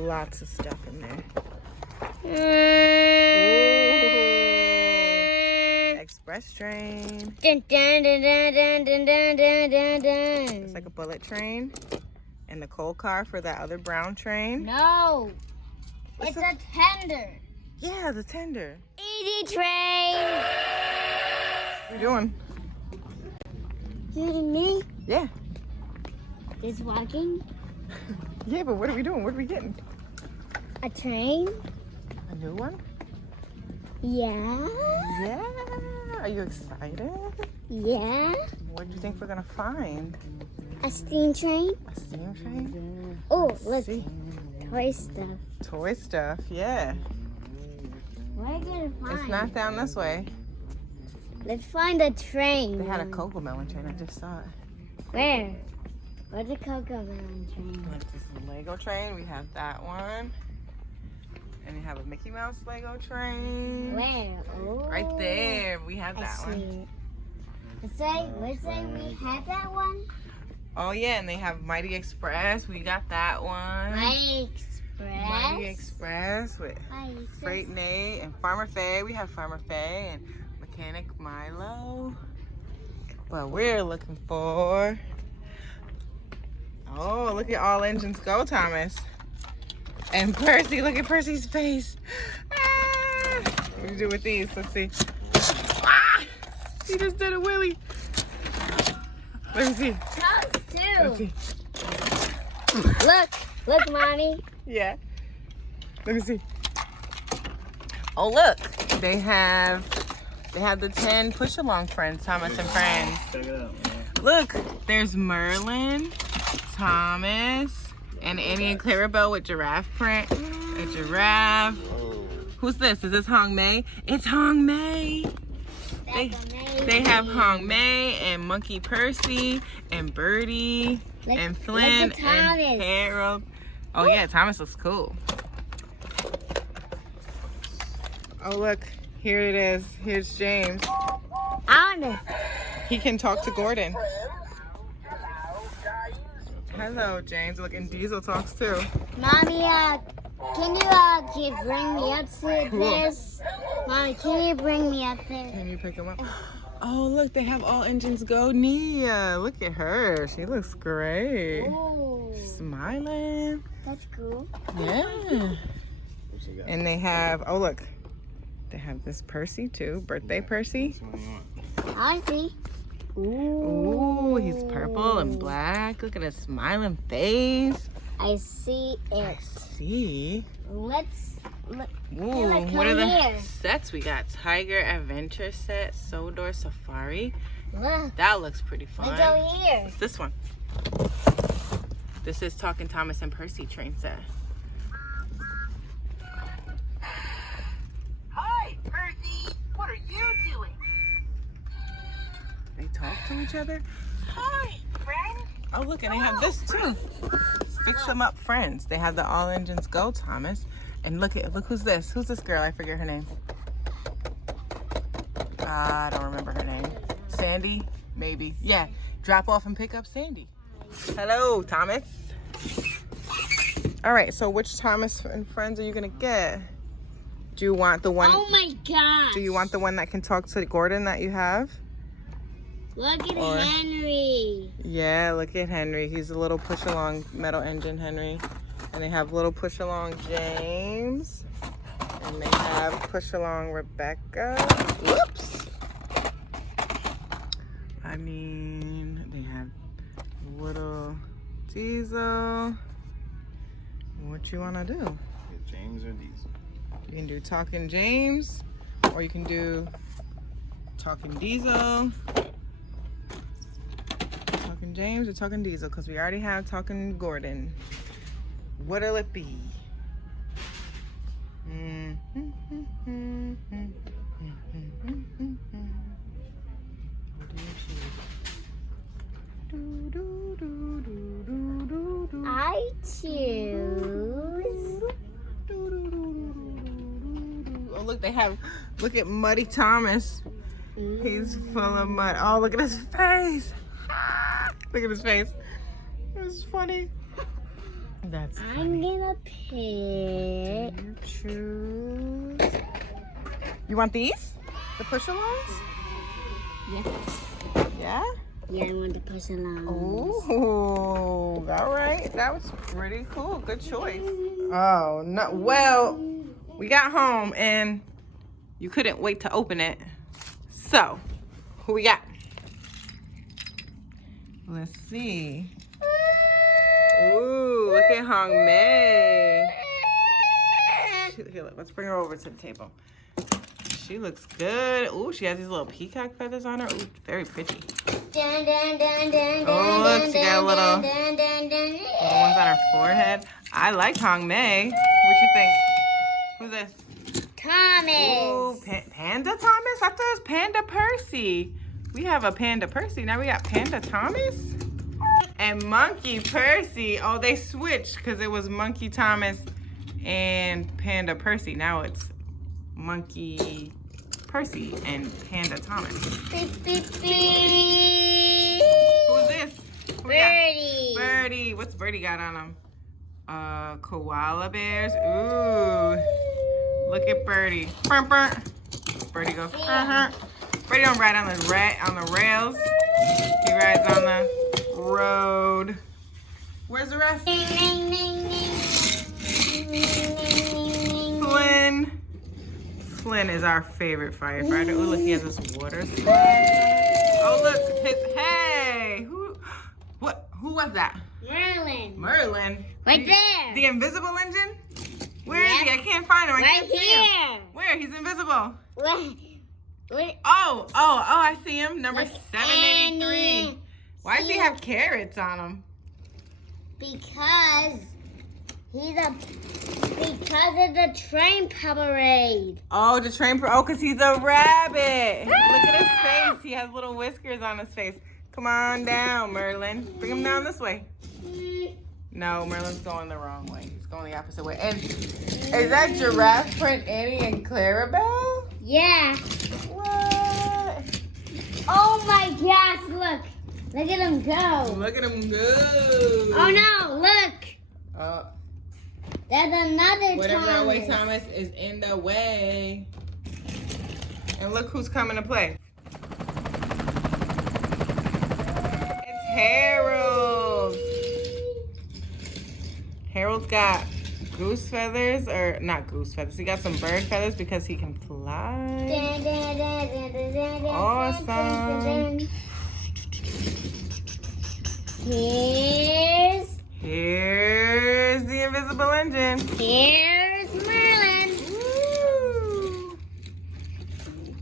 Lots of stuff in there. Ooh. Express train. Dun, dun, dun, dun, dun, dun, dun, dun, dun. It's like a bullet train. And the coal car for that other brown train. No, it's a tender. Yeah, the tender. Easy train. What are you doing? Me? Yeah. Just walking. Yeah, but what are we doing? What are we getting? A train? A new one? Yeah. Yeah. Are you excited? Yeah. What do you think we're gonna find? A steam train? A steam train? Oh, Let's look. see. Toy stuff. Toy stuff, yeah. What are you gonna find? It's not down this way. Let's find a train. They had a cocoa melon train. I just saw it. Where? Where's the cocoa melon train? Like this Lego train. We have that one. And we have a Mickey Mouse Lego train. Where? Oh. Right there. We have I that see one. it. Let's say we had that one. Oh yeah, and they have Mighty Express. We got that one. Mighty Express. Mighty Express with Mighty Freight Nate and Farmer Faye. We have Farmer Faye and Mechanic Milo. But we're looking for... Oh, look at All Engines Go, Thomas. And Percy, look at Percy's face. Ah! What do you do with these? Let's see. Ah! He just did a wheelie. Let me see. Toast Let me too. see. Look, mommy. Yeah. Let me see. Oh, look. They have the 10 push-along friends, Thomas and Friends. Check it out, man. Look, there's Merlin, Thomas, and Annie and Clarabelle with giraffe print. A giraffe. Whoa. Who's this? Is this Hong Mei? It's Hong Mei. They have Hong Mei and Monkey Percy and Birdie and Flynn and Harold. Oh yeah, Thomas looks cool. Oh look, here it is. Here's James. He can talk to Gordon. Hello, James. Look, and Diesel talks too. Mommy, can you bring me up to this? Mommy, can you bring me up there? Can you pick him up? Oh, look, they have All Engines Go. Nia, look at her. She looks great. Oh, Smiling. that's cool. Yeah. What you got? And they have, oh look, they have this Percy too. Birthday Percy. What's going on? I see. Ooh, he's purple and black. Look at his smiling face. I see I it. see. Let's look. Ooh, Come what are the here. sets we got? Tiger Adventure Set, Sodor Safari. Look. That looks pretty fun. Let's go here. What's this one? This is Talking Thomas and Percy train set. Hi, Percy. What are you doing? They talk to each other. Hi, friend. Oh, look, and they have this too. Fix them up friends. They have the All Engines Go, Thomas. And look who's this? Who's this girl? I forget her name. I don't remember her name. Sandy? Maybe. Yeah. Drop off and pick up Sandy. Hello, Thomas. All right, so which Thomas and Friends are you gonna get? Do you want the one? Oh my gosh. Do you want the one that can talk to Gordon that you have? Look at Or- Henry. Yeah, look at Henry. He's a little push-along metal engine Henry. And they have little push-along James. And they have push-along Rebecca. Whoops! I mean, they have little Diesel. What you want to do? Get James or Diesel? You can do Talking James, or you can do Talking Diesel. Talking James or Talking Diesel, because we already have Talking Gordon. What'll it be? What do you choose? I choose. Oh, look, they have, look at Muddy Thomas. He's full of mud. Oh, look at his face. Look at his face. It's funny. That's I'm gonna pick Here. You choose. You want these? The push-alongs? Yeah. Yeah? Yeah, I want to push along. Ooh, all right. That was pretty cool. Good choice. Oh, no. Well, we got home and you couldn't wait to open it. So, who we got? Let's see. Ooh, look at Hong Mei. Here, look, let's bring her over to the table. She looks good. Ooh, she has these little peacock feathers on her. Ooh, very pretty. Oh, look, she got a little ones on her forehead. I like Hong Mei. What you think? Who's this? Thomas. Ooh, Panda Thomas? I thought it was Panda Percy. We have a Panda Percy. Now we got Panda Thomas and Monkey Percy. Oh, they switched because it was Monkey Thomas and Panda Percy. Now it's Monkey Percy and Panda Thomas. Beep, beep, beep. Who's this? Who we got? Birdie. Birdie. What's Birdie got on him? Koala bears. Ooh. Look at Birdie. Burn, burn. Birdie goes. Birdie don't ride on the rails. He rides on the road. Where's the rest? Flynn. Flynn is our favorite firefighter. Oh, look, he has this water slide. Oh, look, hey, who was that? Merlin. Merlin. Right there. The invisible engine? Where is he? I can't find him. I Right can't see him. here. Where? He's invisible. What? Oh, I see him. Number Look, 783. Annie. Why does he have carrots on him? Because because of the train parade. Oh, the train. Oh, because he's a rabbit. Look at his face. He has little whiskers on his face. Come on down, Merlin. Bring him down this way. No, Merlin's going the wrong way. He's going the opposite way. And is that giraffe print Annie and Clarabelle? Yeah. What? Oh my gosh, look. Look at him go. Look at him go. Oh no, look. Oh. There's another Whatever that way Thomas. Thomas is in the way. And look who's coming to play. It's Harold. Harold's got goose feathers, or not goose feathers. He got some bird feathers because he can fly. Awesome. Here's the invisible engine. Here's Merlin. Woo.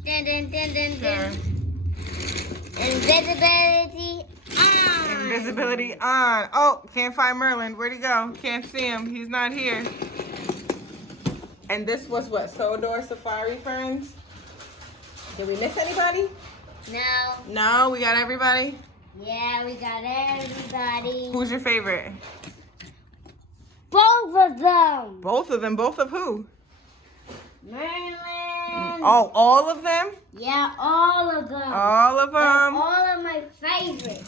Sure. Invisibility on. Invisibility on. Oh, can't find Merlin. Where'd he go? Can't see him. He's not here. And this was what? Sodor Safari, friends? Did we miss anybody? No. No, we got everybody. Yeah, we got everybody. Who's your favorite? Both of them. Both of them. Both of who? Merlin. Oh, all of them? Yeah, all of them. All of They're them? all of my favorites.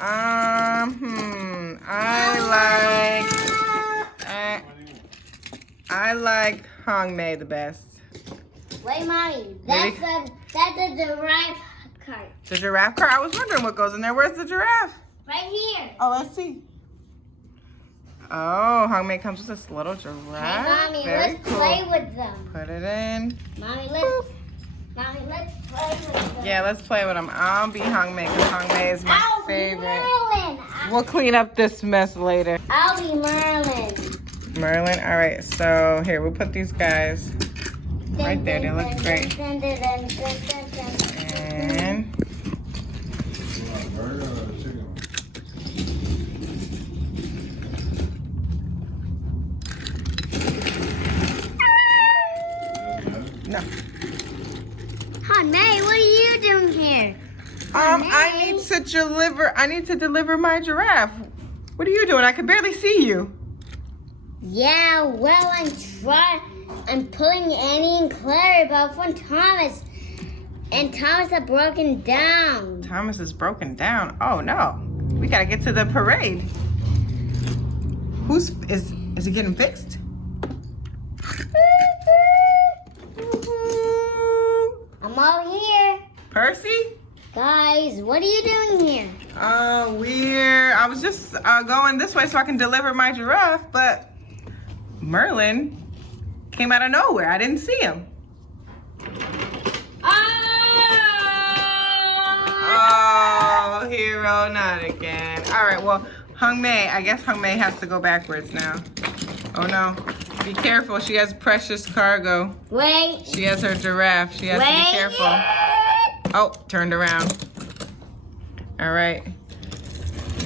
I like Hong Mei the best. Wait, Mommy. Really? That's a giraffe cart. The giraffe car? I was wondering what goes in there. Where's the giraffe? Right here. Oh, let's see. Oh, Hong Mei comes with this little giraffe. Hey, Mommy, Very let's cool. play with them. Put it in. Mommy, let's play with them. Yeah, let's play with them. I'll be Hong Mei because Hong Mei is my I'll favorite. be Merlin. We'll clean up this mess later. I'll be Merlin. Merlin? All right, so here, we'll put these guys right there. They look great. And no. Hon May, what are you doing here? I need to deliver my giraffe. What are you doing? I can barely see you. Yeah, well, I'm pulling Annie and Claire about from Thomas. And Thomas are broken down. Thomas is broken down. Oh no. We gotta get to the parade. Is he getting fixed? What are you doing here? I was just going this way so I can deliver my giraffe, but Merlin came out of nowhere. I didn't see him. Oh, hero, not again. All right, well, Hungmei, I guess Hungmei has to go backwards now. Oh no, be careful. She has precious cargo. Wait. She has her giraffe. She has to be careful. Oh, turned around. All right.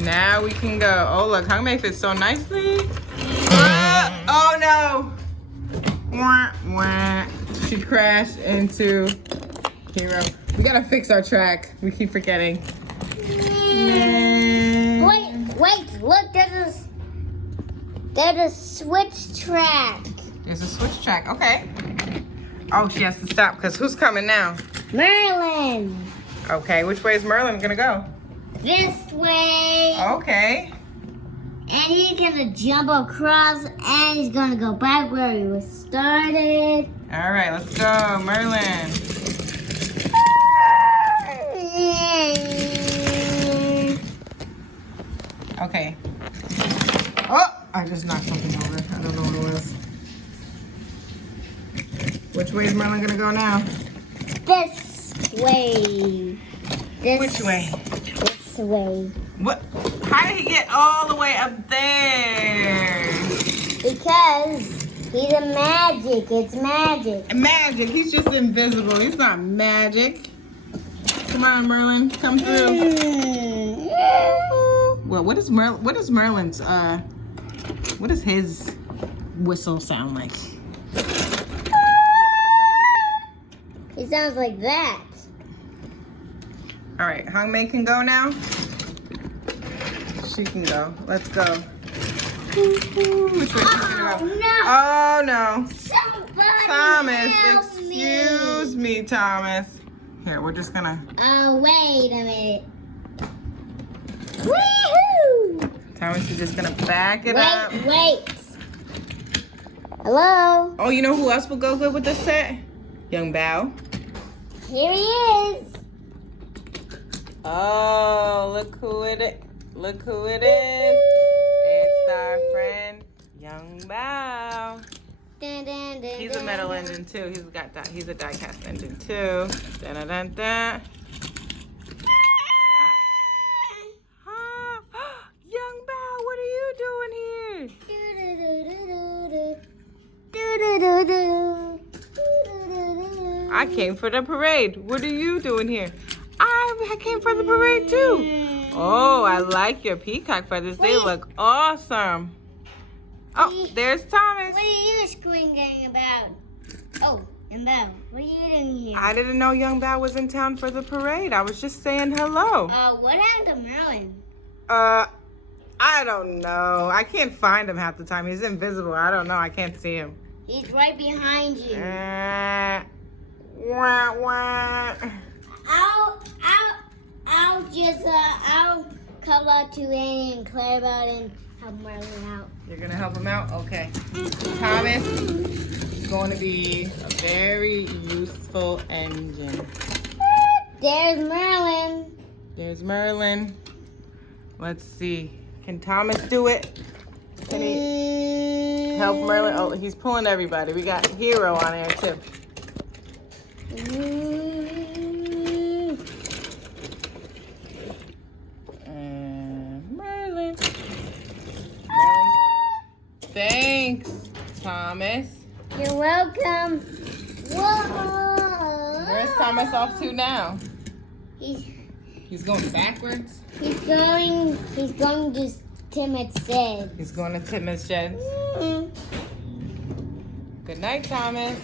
Now we can go. Oh, look, Hungmei fits so nicely. Oh no. Wah, wah. She crashed into Hero. We gotta fix our track. We keep forgetting. Wait, look, there's a switch track. There's a switch track, okay. Oh, she has to stop because who's coming now? Merlin. Okay, which way is Merlin gonna go? This way. Okay. And he's gonna jump across and he's gonna go back where he was started. All right, let's go, Merlin. Okay. Oh, I just knocked something over. I don't know what it was. Which way is Merlin gonna go now? This way. Which way? This way. What? How did he get all the way up there? Because he's a magic. It's magic. Magic. He's just invisible. He's not magic. Come on, Merlin. Come through. Well, what is Merlin's what does his whistle sound like? It sounds like that. All right, Hungmei can go now. She can go. Let's go. Which way is she gonna go? No. Oh no. Somebody Thomas, help excuse me, Thomas. Here, we're just gonna. Oh, wait a minute. Woohoo! Thomas is just gonna back it up. Wait. Hello? Oh, you know who else will go good with this set? Young Bao. Here he is. Oh, look who it is. Look who it is. It's our friend, Young Bao. Dun, dun, dun, He's a dun, metal dun. engine too. He's a die-cast engine too. Dun, dun, dun, dun. Young Bao, what are you doing here? I came for the parade. What are you doing here? I came for the parade too. Oh, I like your peacock feathers. They look awesome. Oh, there's Thomas. What are you squinting about? Oh, and Bao, what are you doing here? I didn't know Young Bao was in town for the parade. I was just saying hello. What happened to Merlin? I don't know. I can't find him half the time. He's invisible. I don't know. I can't see him. He's right behind you. Wah, wah. I'll come out to Annie and Claire about it and help Merlin out. You're gonna help him out? Okay. Thomas is going to be a very useful engine. There's Merlin. There's Merlin. Let's see. Can Thomas do it? Can he help Merlin? Oh, he's pulling everybody. We got Hero on there too. And Merlin. Thanks, Thomas. You're welcome. Whoa. Where's Thomas off to now? He's going backwards? He's going to Timot's shed. He's going to Timot's shed. Good night, Thomas.